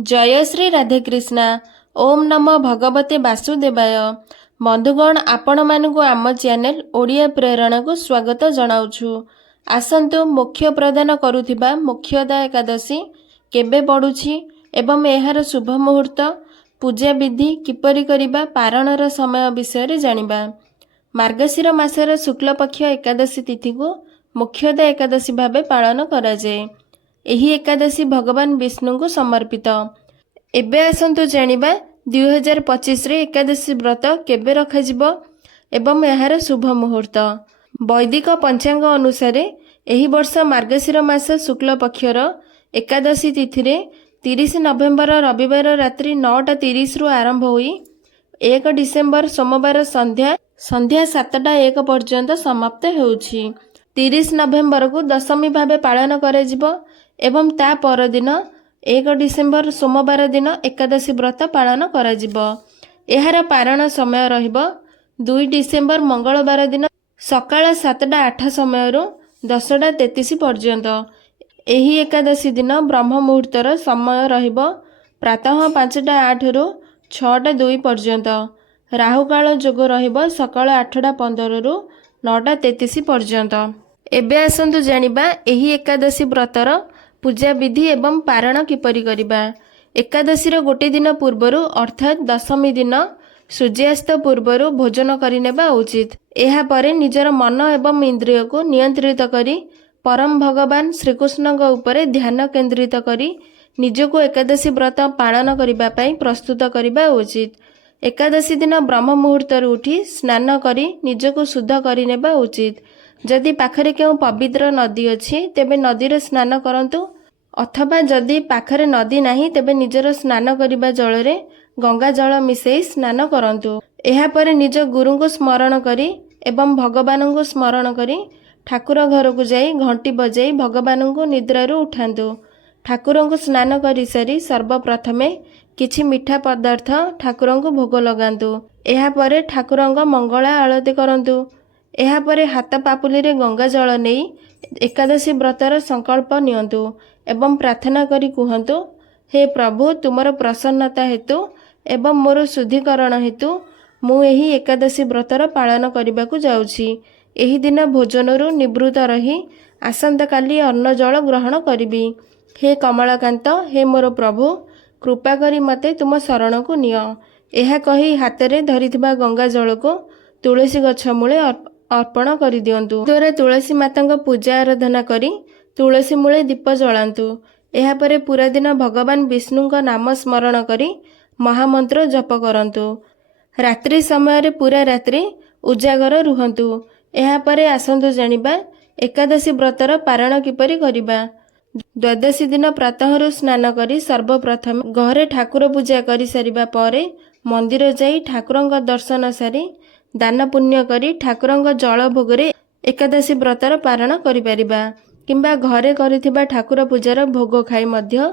जय श्री राधेकृष्णा। ओम नमो भगवते वासुदेवाय। बंधुगण, आपण मानकु आम चैनल ओडिया प्रेरणा को स्वागत जनाउछु। आसंतु मुख्य प्रदान करुथिबा मुख्यदा एकादशी केबे पडुछि एवं एहार शुभ मुहूर्त, पूजा विधि किपरि करिबा, पारणर समय विषय जानिबा। मार्गशीर मासर शुक्ल पक्ष एकादशी तिथि को मुख्यदा एकादशी भावे पालन करा जाए। एही एकादशी भगवान विष्णु को समर्पित। एबे आसंतु जानिबा 2025 रे एकादशी व्रत केबे रखाजिबो एवं एहार शुभ मुहूर्त। वैदिक पंचांग अनुसार एही वर्ष मार्गशीर मास शुक्ल पक्षर एकादशी तिथि रे 30 नवेम्बर रविवार रात्रि 9:30 रु आरंभ होई 1 डिसेम्बर सोमवार संध्या 7:01 पर्यंत समाप्त होउछि। 30 नवेम्बर को दशमी भावे पालन कराजिबो एवं ता परदिन 1 डिसेम्बर सोमवार दिन एकादशी व्रत पालन कराजिबो। एहार पारण समय रहिबो 2 डिसेम्बर मंगलवार दिन सकाळ 7:08 समय 10:33 पर्यंत। एही एकादशी दिन ब्रह्म मुहूर्तर समय रहिबो प्रातः 5:08 रु 6:02 पर्यंत। राहुकाल जोग रहिबो सकाळ 8:15 रु 9:33 पर्यंत। एबे आसंतु जानिबा एही एकादशी व्रतर पूजा विधि एवं पारण किपरि करिबा। एकादशी गोटे दिन पूर्वर अर्थात दशमी दिन सूर्यास्त पूर्वर भोजन करिनेबा उचित। एहा परे निजर मन एवं इंद्रिय को नियंत्रित करी परम भगवान श्रीकृष्ण उपरे ध्यान केंद्रित करी निजको एकादशी व्रत पालन करिबा पई प्रस्तुत करिबा उचित। एकादशी दिन ब्रह्म मुहूर्तर उठी स्नान करी निजको शुद्ध करिनेबा उचित। जदि पाखरे केउ पवित्र नदी अछि तेबे नदीरे स्नान करंतु, अथवा जदि पाखरे नदी नाही तेबे निजर स्नान करिबा जलरे गंगा जल मिसेई स्नान करंतु। एहा परे निज गुरु को स्मरण करी एवं भगवान को स्मरण करी ठाकुर घर को जाई घंटी बजाई भगवान को निद्रारू उठांतु। ठाकुर को स्नान करी सारी सर्वप्रथमे किछि मीठा पदार्थ ठाकुर को भोग लगांतु। एहा परे ठाकुर मंगला आरती करंतु। एहा परे हाथ पापुली रे गंगा जल नहीं एकादशी व्रतर संकल्प नियंतु एवं प्रार्थना करी कहंतु, हे प्रभु तुमर प्रसन्नता हेतु एवं मोर शुद्धिकरण हेतु मु एही एकादशी व्रतर पालन करने जाउछि। एही दिन भोजनरु निवृत्त रही आसंता काली अन्न जल ग्रहण करिबी। हे कमलाकांत, हे मोर प्रभु कृपा करी मते तुम शरण को निय। एहा कही हाथ धरिथिबा गंगा जल को तुलसी गछ मूले अर्पण करि दियंतु। द्वारा तुलसी माता पूजा आराधना करी तुलसी मूले दीप जलांतु। एहा परे पूरा दिन भगवान विष्णु का नाम स्मरण करी महामंत्र जप करंतु। रात्रि समय पूरा रात्रि उजागर रुहंतु। एहा परे आसंतु जानिबा एकादशी व्रतर पारण किपरि करिबा। द्वादशी दिन प्रातःरु स्नान करी सर्वप्रथम घरे ठाकुर पूजा करी सारिबा परे मंदिर जाई ठाकुरंग दर्शन सारी दान पुण्य करी ठाकुरंग जल भोगरे एकादशी व्रतर पारण करि परिबा। किंबा घरे करिथिबा ठाकुर पूजार भोग खाई मध्य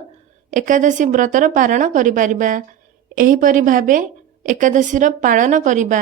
एकादशी व्रतर पारण करि परिबा। एही परि भाबे एकादशीर पालन करिबा।